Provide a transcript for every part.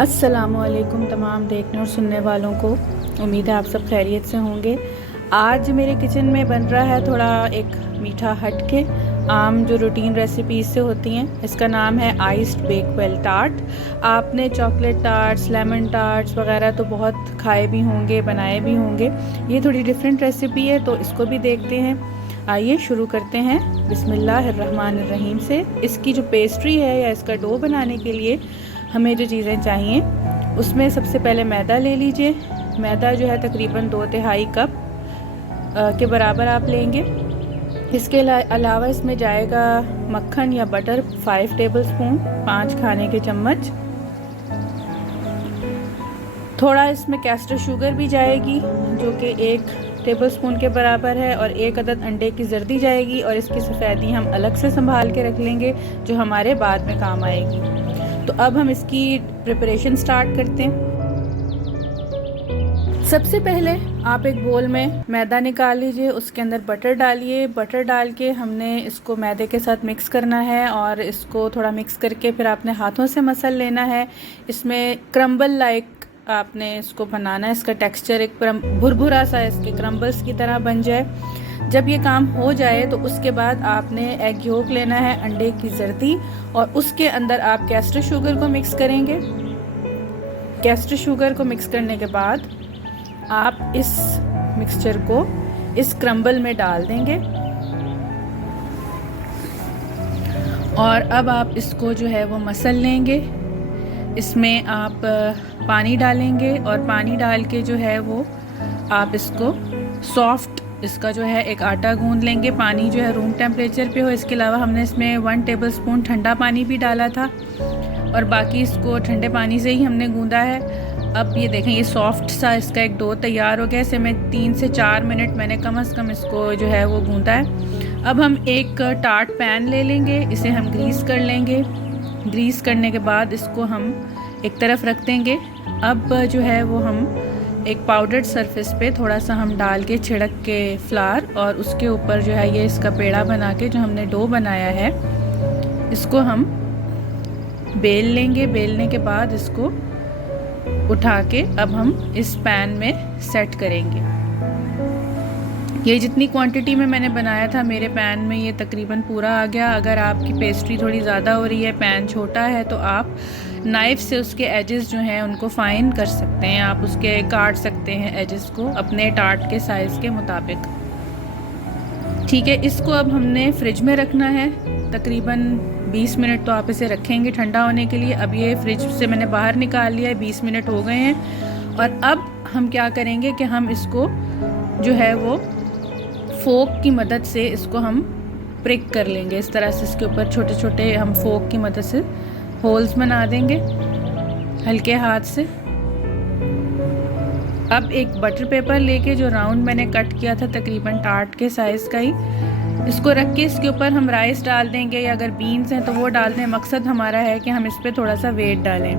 अस्सलामुअलैकुम तमाम देखने और सुनने वालों को। उम्मीद है आप सब खैरियत से होंगे। आज मेरे किचन में बन रहा है थोड़ा एक मीठा हट के आम जो रूटीन रेसिपीज से होती हैं। इसका नाम है आइस्ड बेकवेल टार्ट। आपने चॉकलेट टार्ट्स, लेमन टार्ट्स वगैरह तो बहुत खाए भी होंगे, बनाए भी होंगे। ये थोड़ी डिफरेंट रेसिपी है तो इसको भी देखते हैं। आइए शुरू करते हैं बिस्मिल्लाहिर्रहमानिर्रहीम से। इसकी जो पेस्ट्री है या इसका डो बनाने के लिए हमें जो चीज़ें चाहिए उसमें सबसे पहले मैदा ले लीजिए। मैदा जो है तकरीबन 2/3 कप के बराबर आप लेंगे। इसके अलावा इसमें जाएगा मक्खन या बटर 5 टेबलस्पून, 5 खाने के चम्मच। थोड़ा इसमें कैस्टर शुगर भी जाएगी जो कि 1 टेबलस्पून के बराबर है, और 1 अदद अंडे की जर्दी जाएगी, और इसकी सफ़ेदी हम अलग से संभाल के रख लेंगे जो हमारे बाद में काम आएगी। तो अब हम इसकी प्रिपरेशन स्टार्ट करते हैं। सबसे पहले आप एक बोल में मैदा निकाल लीजिए, उसके अंदर बटर डालिए। बटर डाल के हमने इसको मैदे के साथ मिक्स करना है, और इसको थोड़ा मिक्स करके फिर आपने हाथों से मसल लेना है। इसमें क्रम्बल लाइक आपने इसको बनाना है। इसका टेक्सचर एक भुरभुरा सा इसके क्रम्बल्स की तरह बन जाए। जब ये काम हो जाए तो उसके बाद आपने एग योक लेना है, अंडे की जर्दी, और उसके अंदर आप कैस्टर शुगर को मिक्स करेंगे। कैस्टर शुगर को मिक्स करने के बाद आप इस मिक्सचर को इस क्रम्बल में डाल देंगे, और अब आप इसको जो है वो मसल लेंगे। इसमें आप पानी डालेंगे, और पानी डाल के जो है वो आप इसको सॉफ्ट इसका जो है एक आटा गूंद लेंगे। पानी जो है रूम टेम्परेचर पे हो। इसके अलावा हमने इसमें 1 टेबलस्पून ठंडा पानी भी डाला था, और बाकी इसको ठंडे पानी से ही हमने गूंदा है। अब ये देखें, ये सॉफ्ट सा इसका एक डो तैयार हो गया। इसे मैं 3 से 4 मिनट मैंने कम से कम इसको जो है वो गूंदा है। अब हम एक टार्ट पैन ले लेंगे, इसे हम ग्रीस कर लेंगे। ग्रीस करने के बाद इसको हम एक तरफ रख देंगे। अब जो है वो हम एक पाउडर्ड सरफेस पे थोड़ा सा हम डाल के छिड़क के फ्लावर, और उसके ऊपर जो है ये इसका पेड़ा बना के जो हमने डो बनाया है इसको हम बेल लेंगे। बेलने के बाद इसको उठा के अब हम इस पैन में सेट करेंगे। ये जितनी क्वांटिटी में मैंने बनाया था मेरे पैन में ये तकरीबन पूरा आ गया। अगर आपकी पेस्ट्री थोड़ी ज़्यादा हो रही है, पैन छोटा है, तो आप नाइफ़ से उसके एजेस जो हैं उनको फ़ाइन कर सकते हैं। आप उसके काट सकते हैं एजेस को अपने टार्ट के साइज़ के मुताबिक। ठीक है, इसको अब हमने फ्रिज में रखना है तकरीबन 20 मिनट। तो आप इसे रखेंगे ठंडा होने के लिए। अब ये फ्रिज से मैंने बाहर निकाल लिया है, 20 मिनट हो गए हैं। और अब हम क्या करेंगे कि हम इसको जो है वो फोक की मदद से इसको हम प्रिक कर लेंगे। इस तरह से इसके ऊपर छोटे छोटे हम फोक की मदद से होल्स बना देंगे हल्के हाथ से। अब एक बटर पेपर लेके जो राउंड मैंने कट किया था तकरीबन टार्ट के साइज़ का ही, इसको रख के इसके ऊपर हम राइस डाल देंगे, या अगर बीन्स हैं तो वो डाल दें। मकसद हमारा है कि हम इस पर थोड़ा सा वेट डालें।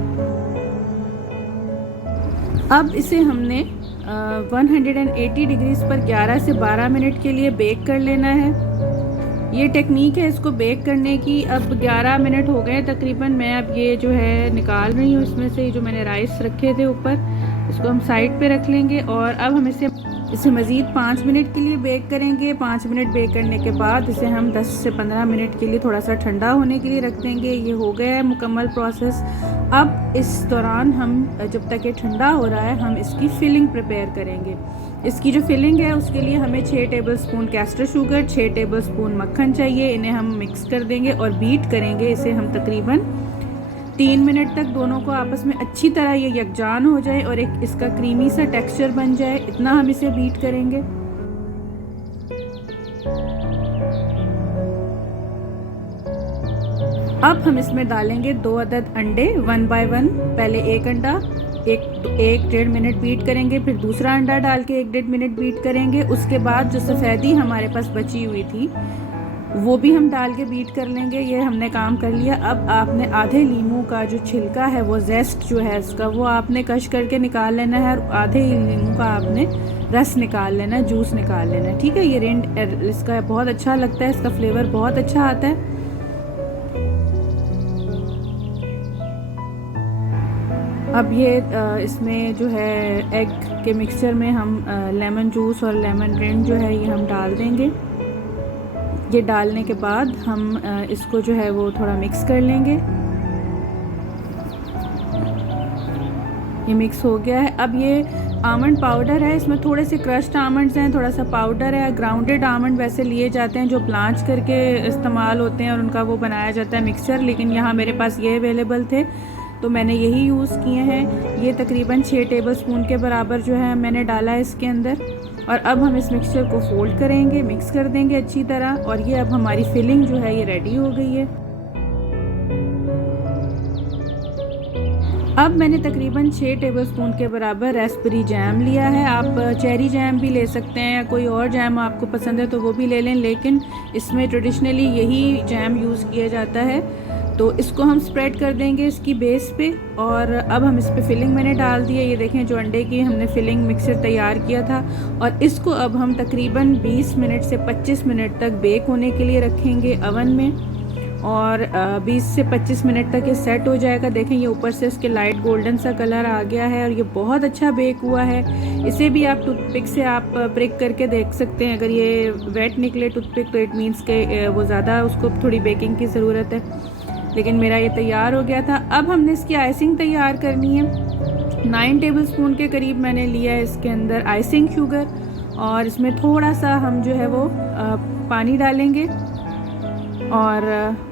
अब इसे हमने 180 डिग्रीज पर 11 से 12 मिनट के लिए बेक कर लेना है। ये टेक्निक है इसको बेक करने की। अब 11 मिनट हो गए तकरीबन। मैं अब ये जो है निकाल रही हूँ इसमें से जो मैंने राइस रखे थे ऊपर, इसको हम साइड पे रख लेंगे। और अब हम इसे मज़ीद 5 मिनट के लिए बेक करेंगे। 5 मिनट बेक करने के बाद इसे हम 10 से 15 मिनट के लिए थोड़ा सा ठंडा होने के लिए रख देंगे। ये हो गया है मुकम्मल प्रोसेस। अब इस दौरान हम जब तक ये ठंडा हो रहा है हम इसकी फिलिंग प्रिपेयर करेंगे। इसकी जो फिलिंग है उसके लिए हमें 6 टेबलस्पून कैस्टर शुगर, 6 टेबलस्पून मक्खन चाहिए। इन्हें हम मिक्स कर देंगे और बीट करेंगे। इसे हम तकरीबन 3 मिनट तक दोनों को आपस में अच्छी तरह ये यकजान हो जाए और एक इसका क्रीमी सा टेक्सचर बन जाए, इतना हम इसे बीट करेंगे। अब हम इसमें डालेंगे 2 अदद अंडे 1 बाय 1। पहले एक अंडा 1-1.5 मिनट बीट करेंगे, फिर दूसरा अंडा डाल के 1-1.5 मिनट बीट करेंगे। उसके बाद जो सफ़ेदी हमारे पास बची हुई थी वो भी हम डाल के बीट कर लेंगे। ये हमने काम कर लिया। अब आपने आधे लीमू का जो छिलका है वो जेस्ट जो है इसका वो आपने कश करके निकाल लेना है, और आधे लीमू का आपने रस निकाल लेना है, जूस निकाल लेना है। ठीक है, ये रेंड इसका बहुत अच्छा लगता है, इसका फ्लेवर बहुत अच्छा आता है। अब ये इसमें जो है एग के मिक्सचर में हम लेमन जूस और लेमन रिंड जो है ये हम डाल देंगे। ये डालने के बाद हम इसको जो है वो थोड़ा मिक्स कर लेंगे। ये मिक्स हो गया है। अब ये आमंड पाउडर है, इसमें थोड़े से क्रश्ड आमंड्स हैं, थोड़ा सा पाउडर है। ग्राउंडेड आमंड वैसे लिए जाते हैं जो ब्लांच करके इस्तेमाल होते हैं और उनका वो बनाया जाता है मिक्सचर, लेकिन यहाँ मेरे पास ये अवेलेबल थे तो मैंने यही यूज़ किए हैं। ये तकरीबन 6 टेबलस्पून के बराबर जो है मैंने डाला है इसके अंदर। और अब हम इस मिक्सचर को फोल्ड करेंगे, मिक्स कर देंगे अच्छी तरह, और ये अब हमारी फिलिंग जो है ये रेडी हो गई है। अब मैंने तकरीबन 6 टेबलस्पून के बराबर रास्पबेरी जैम लिया है। आप चेरी जैम भी ले सकते हैं या कोई और जैम आपको पसंद है तो वो भी ले लें, लेकिन इसमें ट्रेडिशनली यही जैम यूज़ किया जाता है। तो इसको हम स्प्रेड कर देंगे इसकी बेस पे, और अब हम इस पे फिलिंग मैंने डाल दी है। ये देखें जो अंडे की हमने फिलिंग मिक्सचर तैयार किया था, और इसको अब हम तकरीबन 20 मिनट से 25 मिनट तक बेक होने के लिए रखेंगे अवन में, और 20 से 25 मिनट तक ये सेट हो जाएगा। देखें ये ऊपर से इसके लाइट गोल्डन सा कलर आ गया है और ये बहुत अच्छा बेक हुआ है। इसे भी आप टूथपिक से आप प्रिक करके देख सकते हैं। अगर ये वेट निकले टूथपिक तो इट मीन्स के वो ज़्यादा उसको थोड़ी बेकिंग की ज़रूरत है, लेकिन मेरा ये तैयार हो गया था। अब हमने इसकी आइसिंग तैयार करनी है। 9 टेबलस्पून के करीब मैंने लिया है इसके अंदर आइसिंग शुगर, और इसमें थोड़ा सा हम जो है वो पानी डालेंगे, और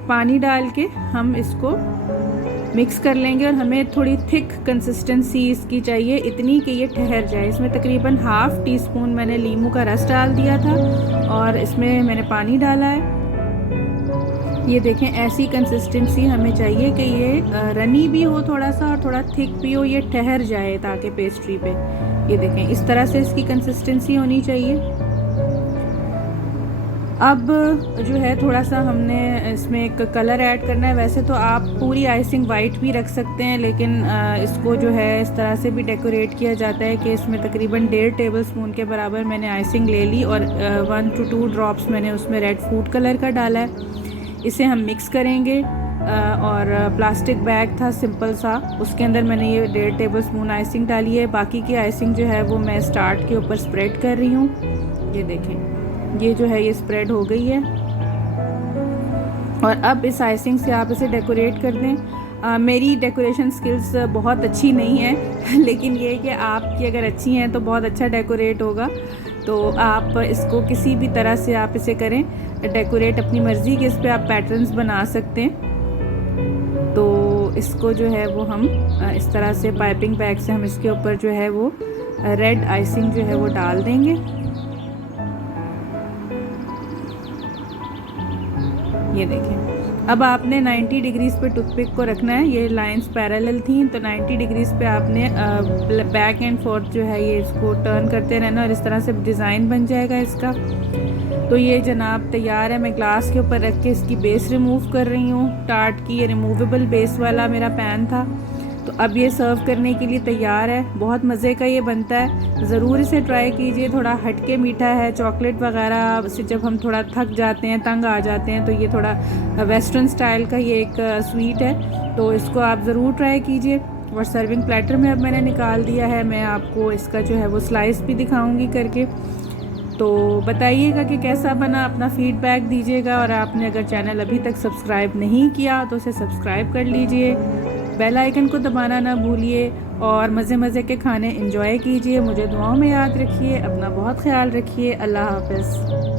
पानी डाल के हम इसको मिक्स कर लेंगे। और हमें थोड़ी थिक कंसिस्टेंसी इसकी चाहिए, इतनी कि ये ठहर जाए। इसमें तकरीबन ½ टीस्पून मैंने लीमू का रस डाल दिया था, और इसमें मैंने पानी डाला है। ये देखें ऐसी कंसिस्टेंसी हमें चाहिए कि ये रनी भी हो थोड़ा सा और थोड़ा थिक भी हो, ये ठहर जाए ताकि पेस्ट्री पे। ये देखें इस तरह से इसकी कंसिस्टेंसी होनी चाहिए। अब जो है थोड़ा सा हमने इसमें एक कलर ऐड करना है। वैसे तो आप पूरी आइसिंग वाइट भी रख सकते हैं, लेकिन इसको जो है इस तरह से भी डेकोरेट किया जाता है कि इसमें तकरीबन 1.5 टेबलस्पून के बराबर मैंने आइसिंग ले ली, और 1 to 2 ड्रॉप्स मैंने उसमें रेड फूड कलर का डाला है। इसे हम मिक्स करेंगे, और प्लास्टिक बैग था सिंपल सा, उसके अंदर मैंने ये 1.5 टेबलस्पून आइसिंग डाली है। बाकी की आइसिंग जो है वो मैं स्टार्ट के ऊपर स्प्रेड कर रही हूँ। ये देखें ये जो है ये स्प्रेड हो गई है, और अब इस आइसिंग से आप इसे डेकोरेट कर दें। मेरी डेकोरेशन स्किल्स बहुत अच्छी नहीं है लेकिन ये कि आपकी अगर अच्छी हैं तो बहुत अच्छा डेकोरेट होगा। तो आप इसको किसी भी तरह से आप इसे करें डेकोरेट, अपनी मर्ज़ी के इस पर आप पैटर्न्स बना सकते हैं। तो इसको जो है वो हम इस तरह से पाइपिंग बैग से हम इसके ऊपर जो है वो रेड आइसिंग जो है वो डाल देंगे। ये देखें अब आपने 90 डिग्रीज़ पे टूथपिक को रखना है। ये लाइंस पैरेलल थी तो 90 डिग्रीज़ पे आपने बैक एंड फोर्थ जो है ये इसको टर्न करते रहना, और इस तरह से डिज़ाइन बन जाएगा इसका। तो ये जनाब तैयार है। मैं ग्लास के ऊपर रख के इसकी बेस रिमूव कर रही हूँ टार्ट की। ये रिमूवेबल बेस वाला मेरा पैन था। तो अब ये सर्व करने के लिए तैयार है। बहुत मज़े का ये बनता है, ज़रूर इसे ट्राई कीजिए। थोड़ा हटके मीठा है, चॉकलेट वगैरह से जब हम थोड़ा थक जाते हैं, तंग आ जाते हैं, तो ये थोड़ा वेस्टर्न स्टाइल का ये एक स्वीट है। तो इसको आप ज़रूर ट्राई कीजिए। और सर्विंग प्लेटर में अब मैंने निकाल दिया है। मैं आपको इसका जो है वो स्लाइस भी दिखाऊंगी करके। तो बताइएगा कि कैसा बना, अपना फीडबैक दीजिएगा। और आपने अगर चैनल अभी तक सब्सक्राइब नहीं किया तो उसे सब्सक्राइब कर लीजिए, बेल आइकन को दबाना ना भूलिए, और मज़े के खाने एंजॉय कीजिए। मुझे दुआओं में याद रखिए, अपना बहुत ख्याल रखिए। अल्लाह हाफ़िज़।